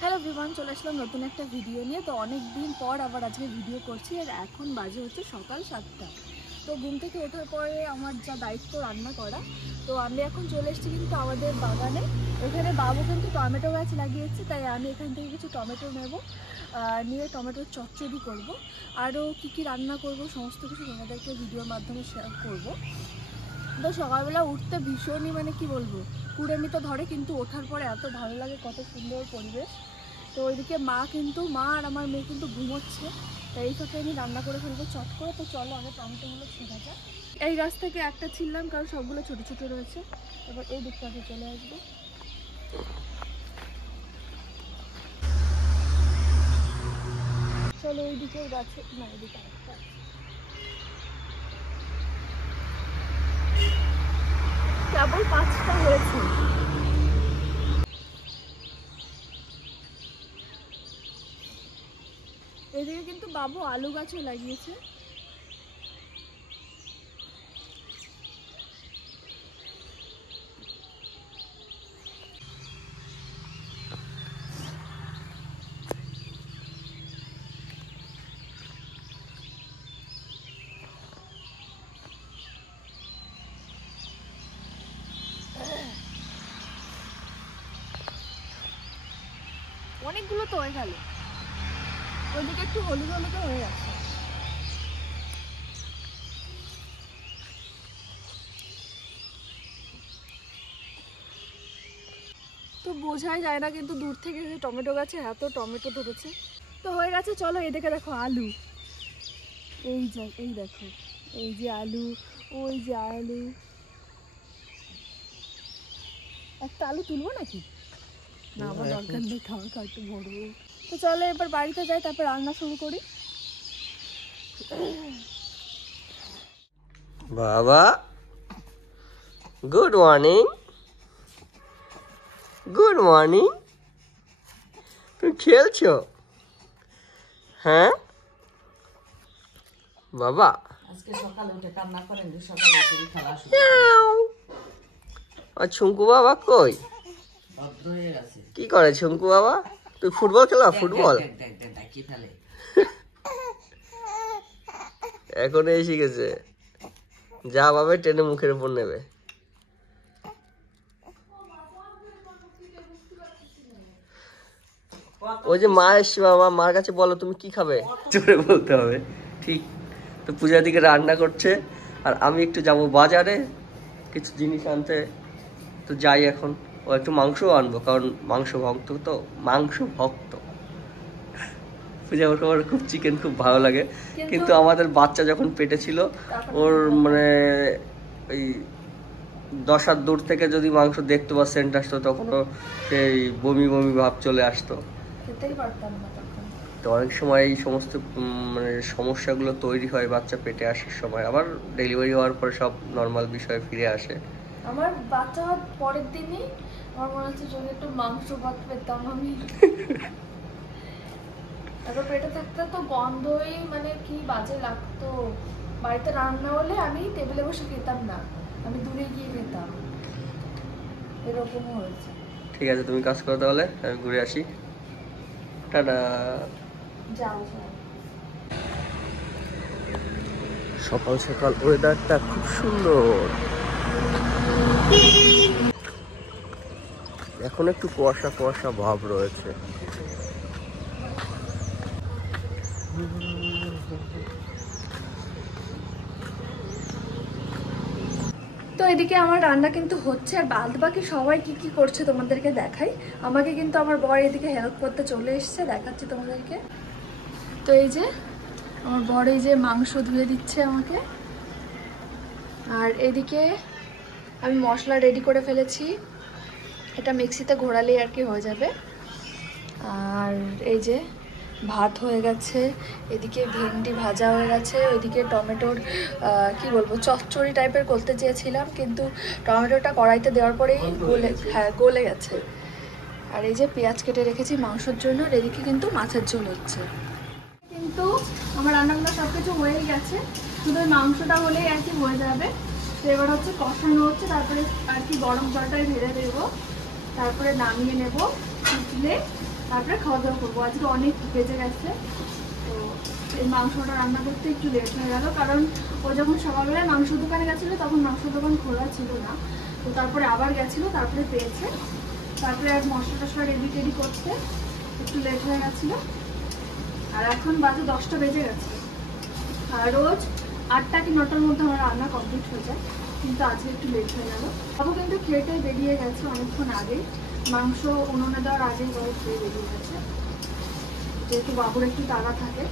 Hello everyone, চলে আসলাম নতুন একটা ভিডিও নিয়ে। তো অনেক দিন পর আবার আজকে ভিডিও করছি। আর এখন বাজে হচ্ছে সকাল 7টা। তো ঘুম থেকে ওঠার পরে আমার যা দায়িত্ব রান্না করা, তো আমি এখন চলে এসেছি কিন্তু আমাদের বাগানে। এখানে বাবু কিন্তু টমেটো গাছ লাগিয়েছে, তাই আমি এখান থেকে কিছু টমেটো নেব, নিয়ে টমেটোর চচ্চড়ি করব। আরও কী কী রান্না করব সমস্ত কিছু তোমাদেরকে ভিডিওর মাধ্যমে শেয়ার করব। তো সকালবেলা উঠতে ভীষণই মানে কি বলবো, কুড়েমি তো ধরে, কিন্তু ওঠার পরে এত ভালো লাগে, কত সুন্দর পরিবেশ। তো ওইদিকে মা আর আমার মেয়ে কিন্তু ঘুমোচ্ছে, তাই এই ফাঁকে আমি রান্না করে ফেলবো চট করে। তো চলো আগে টমেটোগুলো ছেঁড়া যাক। এই গাছ থেকে একটা ছিললাম কারণ সবগুলো ছোটো ছোটো রয়েছে। এবার এই দিকটাতে চলে আসবো। চলো এইদিকে গাছে, না এদিকে একটা কেবল 5টা হয়েছে। এদিকে কিন্তু বাবু আলু গাছও লাগিয়েছে। অনেকগুলো তো হয়ে গেল, ওইদিকে একটু হলুদ হলুদ হয়ে যাচ্ছে। তো বোঝাই যায় না কিন্তু দূর থেকে যে টমেটো গাছে এত টমেটো ধরেছে। তো হয়ে গেছে, চলো এদিকে দেখো আলু, এই দেখো, এই যে আলু, ওই যে আলু। একটা আলু তুলবো নাকি? না, আমার দরকার নেই, খাওয়া একটু ভরবো। তো চলো এবার বাড়িতে যাই, তারপর রান্না শুরু করি। বাবা, গুড মর্নিং। Good morning. তুমি খেলছো? হ্যাঁ বাবা। আজকে সকালে উঠে কান্না করেন, সকালে উঠে খেলা শুরু। আর ছুঙ্কু বাবা কই? ভদ্র হয়ে গেছে। কি করে ছুঙ্কু বাবা? তুই ফুটবল খেলা? ফুটবল কি ফেলে এখন এসে গেছে, যা পাবে টেনে মুখের উপর নেবে। ওই যে মা এসছে, বাবা মার কাছে বলো তুমি কি খাবে, জোরে বলতে হবে। ঠিক। তো পূজার দিকে রান্না করছে, আর আমি একটু যাব বাজারে কিছু জিনিস আনতে। তো যাই এখন, ও একটু মাংসও আনবো, কারণ মাংস ভক্ত। তো মাংস ভক্ত পূজা, ওর খুব চিকেন খুব ভালো লাগে। কিন্তু আমাদের বাচ্চা যখন পেটে ছিল, ওর মানে ওই 10 হাত দূর থেকে যদি মাংস দেখতো বা সেন্ট আসতো, তখন ও সেই বমি বমি ভাব চলে আসতো। তো অনেক সময় এই সমস্ত মানে সমস্যাগুলো তৈরি হয় বাচ্চা পেটে আসার সময়। আবার ডেলিভারি হওয়ার পরে সব নর্মাল বিষয়ে ফিরে আসে। আমার বাচ্চা হওয়ার পরের দিনই আমার মনে হচ্ছে যদি একটু মাংস ভাত পেতাম আমি। তারপর পেটে থাকতে তো গন্ধই মানে কি বাজে লাগতো। বাড়িতে রান্না হলে আমি টেবিলে বসে খেতাম না, আমি দূরে গিয়ে খেতাম, এরকমও হয়েছে। ঠিক আছে, তুমি কাজ করো তাহলে, আমি ঘুরে আসি। টাটা। যাও। সকাল সকাল ওয়েদারটা খুব সুন্দর। এখন একটু কুয়াশা কুয়াশা ভাব রয়েছে। তো এদিকে আমার রান্না কিন্তু হচ্ছে, আর বাদ বাকি সবাই কি কি করছে তোমাদেরকে দেখাই। আমাকে কিন্তু আমার বর এদিকে হেল্প করতে চলে এসছে, দেখাচ্ছি তোমাদেরকে। তো এই যে আমার বর এই যে মাংস ধুয়ে দিচ্ছে আমাকে, আর এদিকে আমি মশলা রেডি করে ফেলেছি, এটা মিক্সিতে ঘোরালেই আর কি হয়ে যাবে। আর এই যে ভাত হয়ে গেছে, এদিকে ভেন্ডি ভাজা হয়ে গেছে, ওইদিকে টমেটোর কি বলবো চচ্চড়ি টাইপের করতে চেয়েছিলাম, কিন্তু টমেটোটা কড়াইতে দেওয়ার পরেই গলে গেছে। আর এই যে পেঁয়াজ কেটে রেখেছি মাংসের জন্য, আর এদিকে কিন্তু মাছের ঝোল হচ্ছে। কিন্তু আমার রান্নাগুলো সব কিছু হয়েই গেছে, শুধু মাংসটা হলেই আর কি হয়ে যাবে। তো এবার হচ্ছে কষানো হচ্ছে, তারপরে আর কি গরম জলটাই ঢেলে দেবো, তারপরে নামিয়ে নেব ফুটলে, তারপরে খাওয়া দাওয়া করবো। আজকে অনেক বেজে গেছে, তো এই মাংসটা রান্না করতে একটু লেট হয়ে গেল, কারণ ও যখন সকালবেলায় মাংস দোকানে গেছিলো তখন মাংস দোকান খোলা ছিল না, তো তারপরে আবার গেছিলো, তারপরে পেয়েছে, তারপরে আর মশলা টশলা রেডি টেডি করতে একটু লেট হয়ে গেছিলো। আর এখন বাজে 10টা বেজে গেছে। আর রোজ 8টা কি 9টার মধ্যে আমার রান্না কমপ্লিট হয়ে যায়, কিন্তু আজকে একটু লেট হয়ে গেল। বাবু কিন্তু খেয়ে বেরিয়ে গেছে অনেকক্ষণ আগেই, মাংস উনুনে দেওয়ার আগেই বাবু খেয়ে বেরিয়ে গেছে, যেহেতু বাবুর একটু তাড়া থাকে।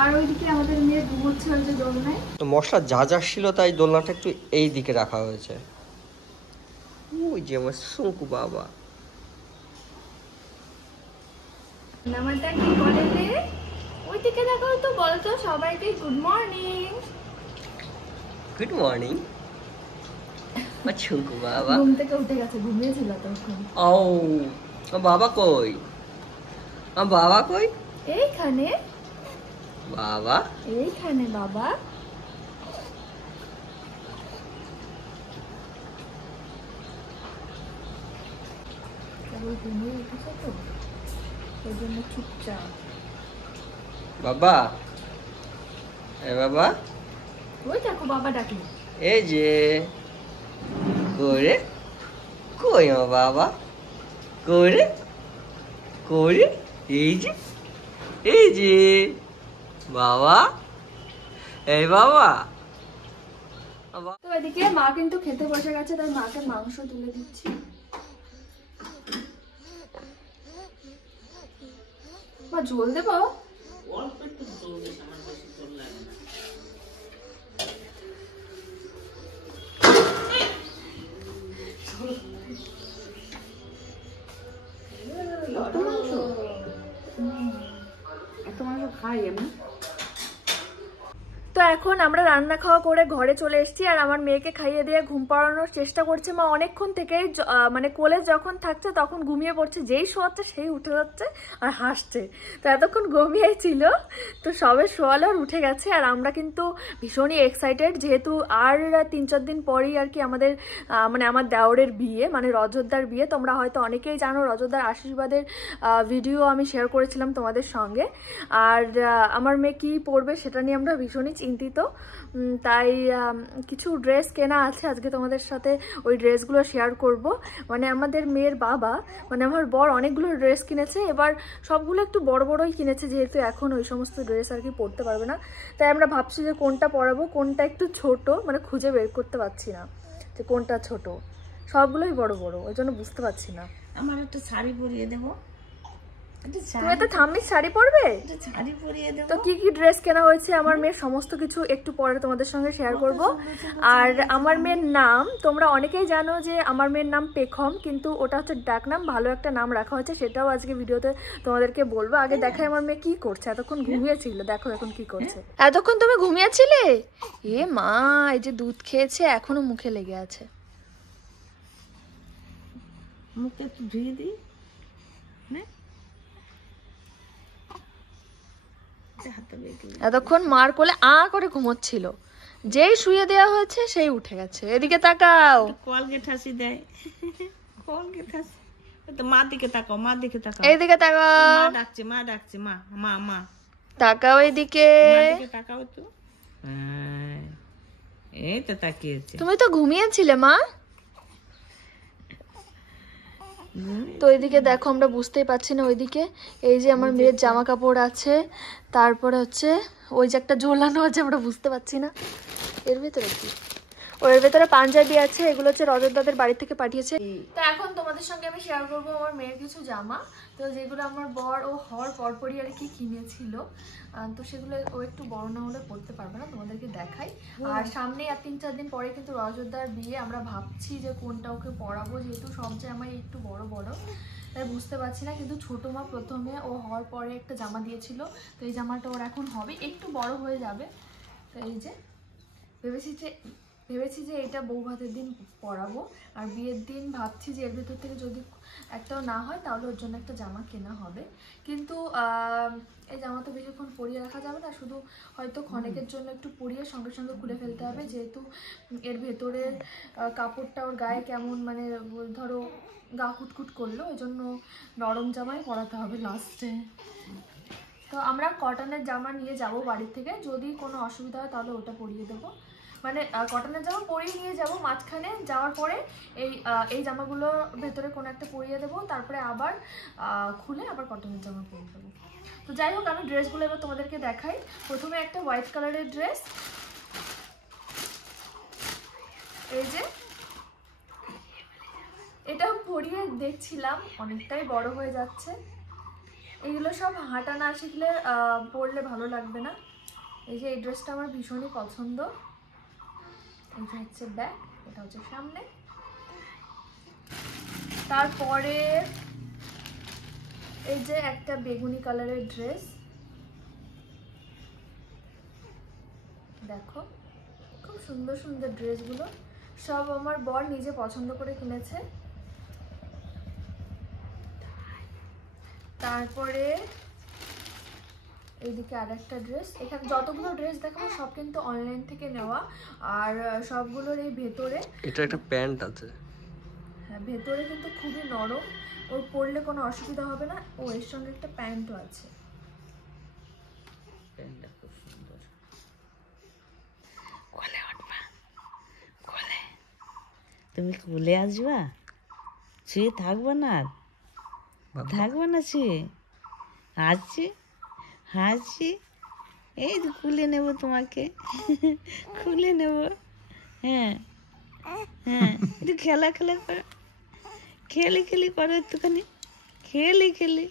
আর ওইদিকে আমাদের মেয়ে ঘুমোচ্ছে ওই যে দোলনায়। তো মশলা যা যা ছিল তাই দোলনাটা একটু এই দিকে রাখা হয়েছে। ওই যে আমার শঙ্কু বাবা। নামাটা কি বলে রে? ওই দিকে দেখো তো, বলতো সবাইকে গুড মর্নিং। গুড মর্নিং আমার শঙ্কু বাবা। ঘুম থেকে উঠে গেছে, ঘুমিয়েছিল তখন। ও আমার বাবা কই? আমার বাবা কই? এইখানে বাবা, এইখানে বাবা। কেবল ঘুমিয়ে উঠেছে তো, ওই জন্য চুপচাপ। বাবা, এ বাবা, ওই দেখো বাবা ডাকলো। এই যে কই রে? কই আমার বাবা? কই রে? কই রে? এই যে, এই যে বাবা, এই বাবা। তো এদিকে মা কিন্তু খেতে বসে গেছে, তাই মাকে মাংস তুলে দিচ্ছি। মা ঝোল দেবো? অল্প একটু ঝোল দিস, আমার বেশি ঝোল লাগে না। এত মাংস খাই আমি। তো এখন আমরা রান্না খাওয়া করে ঘরে চলে এসেছি, আর আমার মেয়েকে খাইয়ে দিয়ে ঘুম পাড়ানোর চেষ্টা করছে মা অনেকক্ষণ থেকেই। মানে কোলে যখন থাকছে তখন ঘুমিয়ে পড়ছে, যেই শোয়াচ্ছে সেই উঠে যাচ্ছে আর হাসছে। তো এতক্ষণ ঘুমিয়েই ছিল, তো সবে শোয়ালো আর উঠে গেছে। আর আমরা কিন্তু ভীষণই এক্সাইটেড, যেহেতু আর 3-4 দিন পরেই আর কি আমাদের মানে আমার দেওরের বিয়ে, মানে রজতদার বিয়ে। তোমরা হয়তো অনেকেই জানো, রজতদার আশীর্বাদের ভিডিও আমি শেয়ার করেছিলাম তোমাদের সঙ্গে। আর আমার মেয়ে কী পরবে সেটা নিয়ে আমরা ভীষণই চিন্তিত, তাই কিছু ড্রেস কেনা আছে, আজকে তোমাদের সাথে ওই ড্রেসগুলো শেয়ার করব। মানে আমাদের মেয়ের বাবা, মানে আমার বর অনেকগুলো ড্রেস কিনেছে, এবার সবগুলো একটু বড় বড়ই কিনেছে, যেহেতু এখন ওই সমস্ত ড্রেস আর কি পরতে পারবে না। তাই আমরা ভাবছি যে কোনটা পরাবো, কোনটা একটু ছোট, মানে খুঁজে বের করতে পারছি না যে কোনটা ছোট। সবগুলোই বড় বড়, ওই জন্য বুঝতে পারছি না। আমার একটা শাড়ি পরিয়ে দেবো। তুমি তো ঠাম্মির শাড়ি পরবে, শাড়ি পরিয়ে দেবো। তো কি কি ড্রেস কেনা হয়েছে আমার মেয়ের সমস্ত কিছু একটু পরে তোমাদের সঙ্গে শেয়ার করব। আর আমার মেয়ের নাম তোমরা অনেকেই জানো যে আমার মেয়ের নাম পেখম, কিন্তু ওটা হচ্ছে ডাক নাম, ভালো একটা নাম রাখা হয়েছে, সেটাও আজকে ভিডিওতে তোমাদেরকে বলবো। আগে দেখাই আমার মেয়ে কি করছে, এতক্ষণ ঘুমিয়েছিল, দেখো এখন কি করছে। এতক্ষণ তুমি ঘুমিয়েছিলে? এ মা, এই যে দুধ খেয়েছে এখনো মুখে লেগে আছে। মুখটা একটু ধুয়ে দিই। এতক্ষণ মার কোলে করে ঘুমোচ্ছিল, যেই শুয়ে দেওয়া হয়েছে সেই উঠে গেছে। এদিকে তাকাও, কলগেট হাসি দেয়, কলগেট হাসি। তো মা দিকে তাকাও, মা দিকে তাকাও, এইদিকে তাকাও, মা ডাকছে, মা ডাকছে, মা মা মা তাকাও এইদিকে। তাকাও তো, এই তো তাকিয়েছে। তুমি তো ঘুমিয়েছিলে মা। তো এইদিকে দেখো, আমরা বুঝতেই পারছি না ওইদিকে এই যে আমার মেয়ের জামা কাপড় আছে, তারপরে হচ্ছে ওই যে একটা ঝোলানো আছে, আমরা বুঝতে পারছি না এর ভেতরে কি। ওর ভেতরে পাঞ্জাবি আছে, এগুলো হচ্ছে রজতদাদের বাড়ি থেকে পাঠিয়েছে। তো এখন তোমাদের সঙ্গে আমি শেয়ার করবো আমার মেয়ের কিছু জামা, তো যেগুলো আমার বর ও হওয়ার পরপরই আর কি কিনেছিল। তো সেগুলো ও একটু বড় না হলে পড়তে পারবে না, তোমাদেরকে দেখাই। আর সামনে আর 3-4 দিন পরে কিন্তু রজতদার বিয়ে, আমরা ভাবছি যে কোনটা ওকে পরাবো, যেহেতু সব জামাই একটু বড় বড়, তাই বুঝতে পারছি না। কিন্তু ছোটো মা প্রথমে ও হওয়ার পরে একটা জামা দিয়েছিল, তো এই জামাটা ওর এখন হবে, একটু বড় হয়ে যাবে। তো এই যে ভেবেছি যে ভেবেছি যে এটা বউ ভাতের দিন পরাবো, আর বিয়ের দিন ভাবছি যে এর ভেতর থেকে যদি একটাও না হয় তাহলে ওর জন্য একটা জামা কেনা হবে। কিন্তু এই জামা তো বেশিক্ষণ পরিয়ে রাখা যাবে না, শুধু হয়তো ক্ষণেকের জন্য একটু পরিয়ে সঙ্গে সঙ্গে খুলে ফেলতে হবে, যেহেতু এর ভেতরের কাপড়টা ওর গায়ে কেমন মানে ধরো গা কুটকুট করলো, ওই জন্য নরম জামাই পরাতে হবে লাস্টে। তো আমরা কটনের জামা নিয়ে যাব বাড়ির থেকে, যদি কোনো অসুবিধা হয় তাহলে ওটা পরিয়ে দেবো, মানে কটনের জামা পরিয়ে নিয়ে যাব, মাঝখানে যাওয়ার পরে এই জামাগুলো ভেতরে কোনো একটা পরিয়ে দেবো, তারপরে আবার খুলে আবার কটনের জামা পরিয়ে দেবো। তো যাই হোক, আমি ড্রেসগুলো এবার তোমাদেরকে দেখাই। প্রথমে একটা হোয়াইট কালারের ড্রেস, এই যে এটা পরিয়ে দেখছিলাম অনেকটাই বড় হয়ে যাচ্ছে, এগুলো সব হাঁটা না শিখলে পরলে ভালো লাগবে না। এই যে এই ড্রেসটা আমার ভীষণই পছন্দ, এটা হচ্ছে ব্যাক, এটা হচ্ছে সামনে। তারপরে এই যে একটা বেগুনি কালারের ড্রেস, দেখো খুব সুন্দর সুন্দর ড্রেসগুলো, সব আমার বর নিজে পছন্দ করে কিনেছে। তারপরে এইদিকে আর একটা ড্রেস, এখানে যতগুলো ড্রেস দেখাবো সব কিন্তু অনলাইন থেকে নেওয়া, আর সবগুলোর এই ভেতরে এটা একটা প্যান্ট আছে, হ্যাঁ ভেতরে কিন্তু খুবই নরম, ওর পরলে কোনো অসুবিধা হবে না। ও এর সঙ্গে একটা প্যান্টও আছে, প্যান্টটা খুব সুন্দর। কোলে উঠবা, কোলে তুমি কোলে আসবা, শুয়ে থাকবো না, থাকবো না শুয়ে, হাসছি হাসছি, এই তো খুলে নেব তোমাকে, খুলে নেব। হ্যাঁ হ্যাঁ, একটু খেলা খেলা করো, খেলি খেলি করো একটুখানি, খেলি খেলি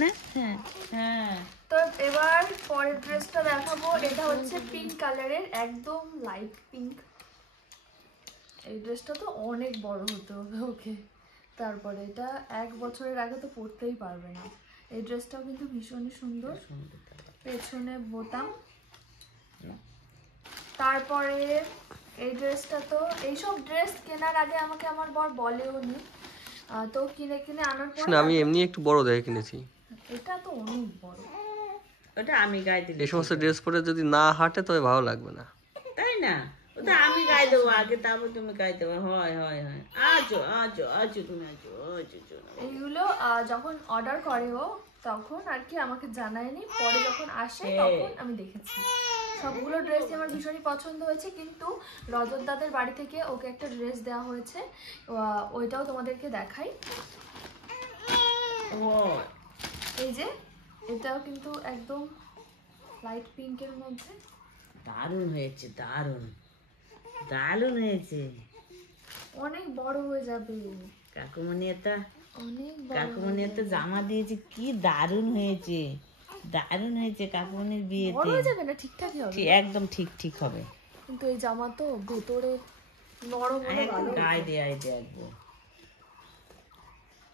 না। হ্যাঁ হ্যাঁ। তো এবার পরের ড্রেসটা দেখাবো, এটা হচ্ছে পিঙ্ক কালারের, একদম লাইট পিঙ্ক। এই ড্রেসটা তো অনেক বড় হতে হবে ওকে, তারপরে এটা 1 বছরের আগে তো পরতেই পারবে না। এই ড্রেসটাও কিন্তু ভীষণই সুন্দর, পেছনে বোতাম। তারপরে এই ড্রেসটা তো, এইসব ড্রেস কেনার আগে আমাকে আমার বর বলেও নি, তো কিনে কিনে আনার পর আমি এমনি একটু বড় দেখে কিনেছি, এটা তো অনেক বড়, ওটা আমি গায়ে দিলে এই সমস্ত ড্রেস পরে যদি না হাঁটে তবে ভালো লাগবে না, তাই না? ওটা আমি গায়ে দেবো আগে, তারপর তুমি গায়ে দেবো। হয় হয় হয়, আজো আজো আজো, তুমি আজো আজো। এইগুলো যখন অর্ডার করে ও তখন আর কি আমাকে জানায়নি, পরে যখন আসে তখন আমি দেখেছি। সবগুলো ড্রেসই আমার ভীষণই পছন্দ হয়েছে, কিন্তু রজত দাদের বাড়ি থেকে ওকে একটা ড্রেস দেওয়া হয়েছে, ওইটাও তোমাদেরকে দেখাই। ও এই যে এটাও কিন্তু একদম লাইট পিঙ্কের মধ্যে, দারুণ হয়েছে, দারুণ দারুণ হয়েছে। অনেক বড় হয়ে যাবে কাকুমণি একটা, অনেক কাকুমণি একটা জামা দিয়েছে, কি দারুণ হয়েছে, দারুণ হয়েছে। কাকুমণির বড় বিয়েতে হয়ে যাবে না, ঠিকঠাকই হবে, একদম ঠিক ঠিক হবে। কিন্তু এই জামা তো ভেতরে নরম হলে ভালো, গায়ে দিয়ে একদম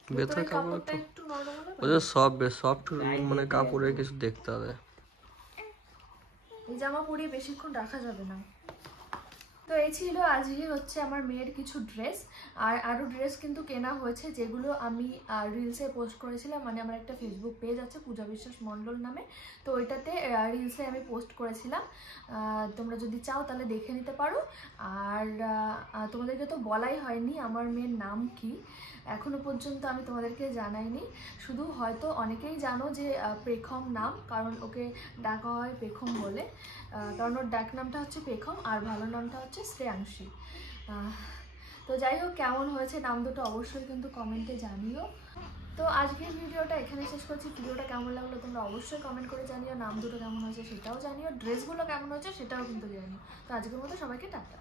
ভেতরে কাপড় কাপড়টা একটু নরম হলে ওদের সফট সফট মানে কাপড়ের কিছু দেখতে হবে। এই জামা পরিয়ে বেশিক্ষণ রাখা যাবে না। তো এই ছিল আজকে হচ্ছে আমার মেয়ের কিছু ড্রেস, আর আরও ড্রেস কিন্তু কেনা হয়েছে, যেগুলো আমি রিলসে পোস্ট করেছিলাম, মানে আমার একটা ফেসবুক পেজ আছে পূজা বিশ্বাস মণ্ডল নামে, তো ওইটাতে রিলসে আমি পোস্ট করেছিলাম, তোমরা যদি চাও তাহলে দেখে নিতে পারো। আর তোমাদেরকে তো বলাই হয়নি আমার মেয়ের নাম কি, এখনো পর্যন্ত আমি তোমাদেরকে জানাইনি, শুধু হয়তো অনেকেই জানো যে পেখম নাম, কারণ ওকে ডাকা হয় পেখম বলে, কারণ ওর ডাক নামটা হচ্ছে পেখম আর ভালো নামটা হচ্ছে শ্রেয়াংশী। তো যাই হোক, কেমন হয়েছে নাম দুটো অবশ্যই কিন্তু কমেন্টে জানিও। তো আজকের ভিডিওটা এখানে শেষ করছি। ভিডিওটা কেমন লাগলো তোমরা অবশ্যই কমেন্ট করে জানিও, নাম দুটো কেমন হয়েছে সেটাও জানিও, ড্রেসগুলো কেমন হয়েছে সেটাও কিন্তু জানিও। তো আজকের মতো সবাইকে টাটা।